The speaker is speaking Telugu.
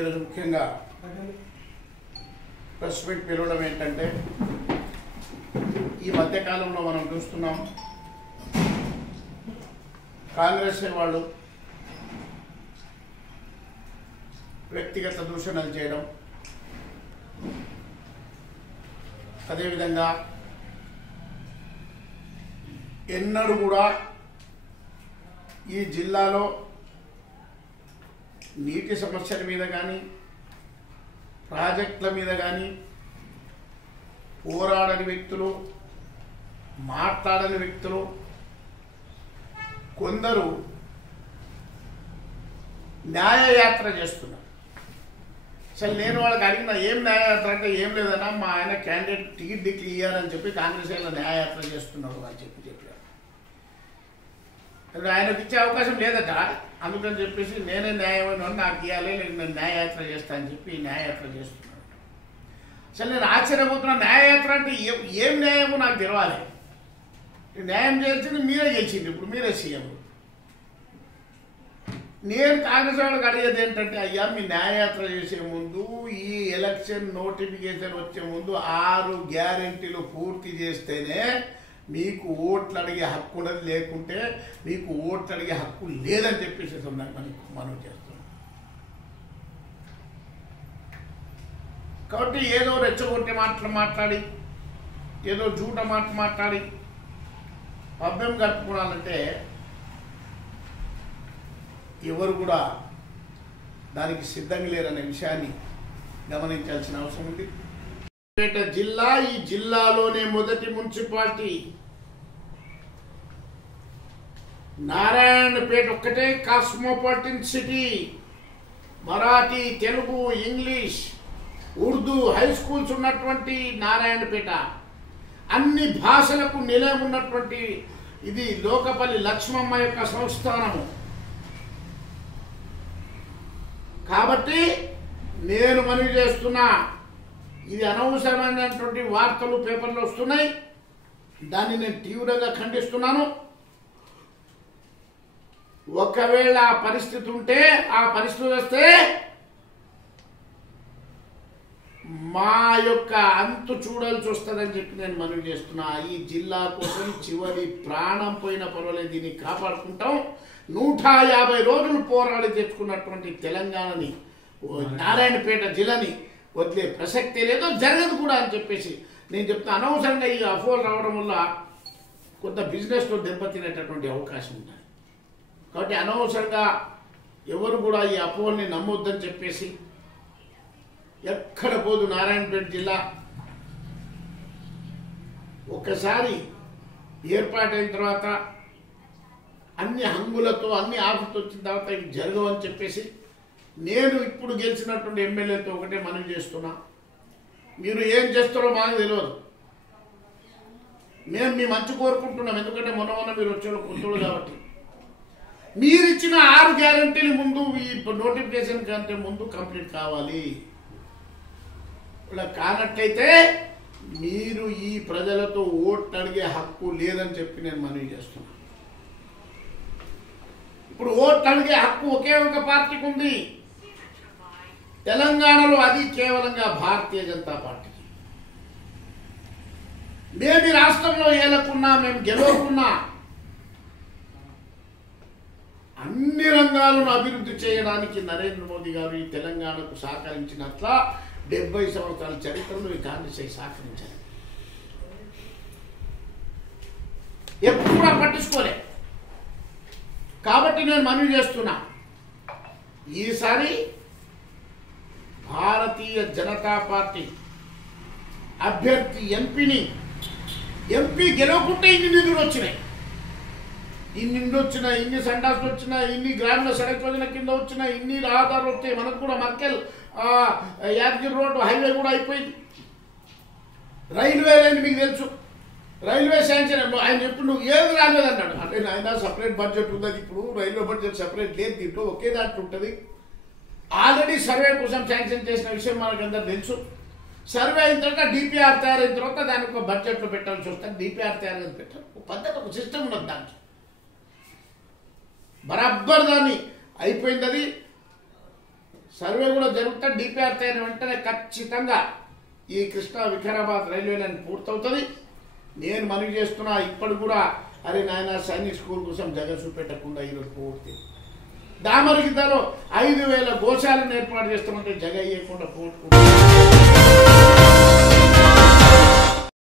ఈరోజు ముఖ్యంగా ప్రెస్ మీట్ పిలవడం ఏంటంటే ఈ మధ్యకాలంలో మనం చూస్తున్నాం కాంగ్రెస్ వాళ్ళు వ్యక్తిగత దూషణలు చేయడం, అదేవిధంగా ఎన్నడూ కూడా ఈ జిల్లాలో నీటి సమస్యల మీద కానీ ప్రాజెక్టుల మీద కానీ పోరాడని వ్యక్తులు, మాట్లాడని వ్యక్తులు కొందరు న్యాయయాత్ర చేస్తున్నారు. అసలు నేను వాళ్ళకి అడిగిన ఏం న్యాయయాత్ర అంటే ఏం లేదన్నా మా ఆయన క్యాండిడేట్ టికెట్ డిక్లేర్ అని చెప్పి కాంగ్రెస్ వాళ్ళు న్యాయయాత్ర చేస్తున్నారు అని చెప్పారు. ఆయనకు ఇచ్చే అవకాశం లేదట, అందుకని చెప్పేసి నేనే న్యాయమైన నాకు ఇవ్వాలి, నేను న్యాయయాత్ర చేస్తా అని చెప్పి న్యాయయాత్ర చేస్తున్నాను. అసలు నేను ఆశ్చర్యపోతున్నా, న్యాయయాత్ర అంటే ఏం న్యాయమో నాకు తెలవాలి. న్యాయం చేయాల్సింది మీరే చేసింది, ఇప్పుడు మీరే సీఎం. నేను కాంగ్రెస్ వాళ్ళకి అడిగేది ఏంటంటే, అయ్యా మీ న్యాయయాత్ర చేసే ముందు ఈ ఎలక్షన్ నోటిఫికేషన్ వచ్చే ముందు 6 గ్యారెంటీలు పూర్తి చేస్తేనే మీకు ఓట్లు అడిగే హక్కు ఉన్నది, లేకుంటే మీకు ఓట్లు అడిగే హక్కు లేదని చెప్పేసి మనం చేస్తున్నాం. కాబట్టి ఏదో రెచ్చగొట్టే మాటలు మాట్లాడి, ఏదో జూట మాట్లాడి పబ్బం గడుపుకోవాలంటే ఎవరు కూడా దానికి సిద్ధంగా లేరనే విషయాన్ని గమనించాల్సిన అవసరం ఉంది. జిల్లా, ఈ జిల్లాలోనే మొదటి మున్సిపాలిటీ నారాయణపేట ఒక్కటే cosmopolitan city. Marathi, Telugu, English, Urdu high schools ఉన్నటువంటి నారాయణపేట, అన్ని భాషలకు నిలయం ఉన్నటువంటి ఇది లోకపల్లి లక్ష్మమ్మ యొక్క సంస్థానము. కాబట్టి నేను మనవి చేస్తున్నా, ఇది అనవసరమైనటువంటి వార్తలు పేపర్లో వస్తున్నాయి, దాన్ని నేను తీవ్రంగా ఖండిస్తున్నాను. ఒకవేళ ఆ పరిస్థితి ఉంటే, ఆ పరిస్థితి వస్తే మా యొక్క అంతు చూడాల్సి వస్తుందని చెప్పి నేను మనవి చేస్తున్నా. ఈ జిల్లా కోసం చివరి ప్రాణం పోయిన పర్వాలేదు, దీన్ని కాపాడుకుంటాం. 150 రోజులు పోరాడి తెచ్చుకున్నటువంటి తెలంగాణని, నారాయణపేట జిల్లాని వదిలే ప్రసక్తే లేదో, జరగదు కూడా అని చెప్పేసి నేను చెప్తా. అనవసరంగా ఈ అఫోలు రావడం వల్ల కొంత బిజినెస్లో దెబ్బతినేటటువంటి అవకాశం ఉంది. కాబట్టి అనవసరంగా ఎవరు కూడా ఈ అపోల్ని నమ్మొద్దని చెప్పేసి, ఎక్కడ పోదు నారాయణపేట జిల్లా ఒక్కసారి ఏర్పాటైన తర్వాత అన్ని హంగులతో, అన్ని ఆఫర్తో వచ్చిన తర్వాత ఇవి జరగవని చెప్పేసి నేను ఇప్పుడు గెలిచినటువంటి ఎమ్మెల్యేతో ఒకటే మనవి చేస్తున్నా. మీరు ఏం చేస్తారో మాకు తెలియదు, మేము మీ మంచి కోరుకుంటున్నాం. ఎందుకంటే మొన్న మీరు వచ్చేవాళ్ళు కొత్తోళ్ళు కాబట్టి. మీరు ఇచ్చిన 6 గ్యారెంటీలు ముందు ఈ నోటిఫికేషన్ కంటే ముందు కంప్లీట్ కావాలి. ఇలా కానట్లయితే మీరు ఈ ప్రజలతో ఓట్లు అడిగే హక్కు లేదని చెప్పి నేను మనవి చేస్తున్నాను. ఇప్పుడు ఓట్లు అడిగే హక్కు ఒకే ఒక పార్టీకి ఉంది తెలంగాణలో, అది కేవలంగా భారతీయ జనతా పార్టీకి. మేము ఈ రాష్ట్రంలో ఏలకున్నా, మేము గెలవకున్నా, అన్ని రంగాలను అభివృద్ధి చేయడానికి నరేంద్ర మోదీ గారు ఈ తెలంగాణకు సహకరించినట్ల 70 సంవత్సరాల చరిత్రలో ఈ కాంగ్రెస్ సహకరించారు. ఎప్పుడూ పట్టించుకోలే. కాబట్టి నేను మనవి చేస్తున్నా, ఈసారి భారతీయ జనతా పార్టీ అభ్యర్థి ఎంపీ గెలవకుంటే ఇన్ని నిధులు వచ్చినాయి, ఇన్ని సండాసులు వచ్చినాయి, ఇన్ని గ్రామీణ సడక్ యోజన కింద వచ్చినాయి, ఇన్ని రహదారులు వస్తాయి. మనకు కూడా మర్కెల్ యాదగిరి రోడ్డు హైవే కూడా అయిపోయింది. రైల్వే లైన్ మీకు తెలుసు, రైల్వే శాంక్షన్ ఆయన ఎప్పుడు నువ్వు ఏది రాలేదన్నాడు. అంటే ఆయన సపరేట్ బడ్జెట్ ఉంది, ఇప్పుడు రైల్వే బడ్జెట్ సపరేట్ లేదు, దీంట్లో ఒకే దాంట్లో ఉంటుంది. ఆల్రెడీ సర్వే కోసం శాంక్షన్ చేసిన విషయం మనకు అందరూ తెలుసు. సర్వే అయిన తర్వాత డిపిఆర్ తయారైన తర్వాత దానికి ఒక బడ్జెట్లో పెట్టాల్సి వస్తుంది. డిపిఆర్ తయారైన పెట్టాలి, ఒక పద్ధతి, ఒక సిస్టమ్ ఉన్నది. దానికి బరాబర్ దాన్ని అయిపోయింది. అది సర్వే కూడా జరుగుతా డిపిఆర్ తగిన వెంటనే ఖచ్చితంగా ఈ కృష్ణా వికారాబాద్ రైల్వే లైన్ పూర్తవుతుంది. నేను మనవి చేస్తున్నా ఇప్పుడు కూడా అరే నాయన సైనిక్ స్కూల్ కోసం జగ చూపెట్టకుండా ఈరోజు పూర్తి దామరగిద్దలో 5,000 గోశాలను ఏర్పాటు చేస్తామంటే జగ ఇవ్వకుండా పూర్తి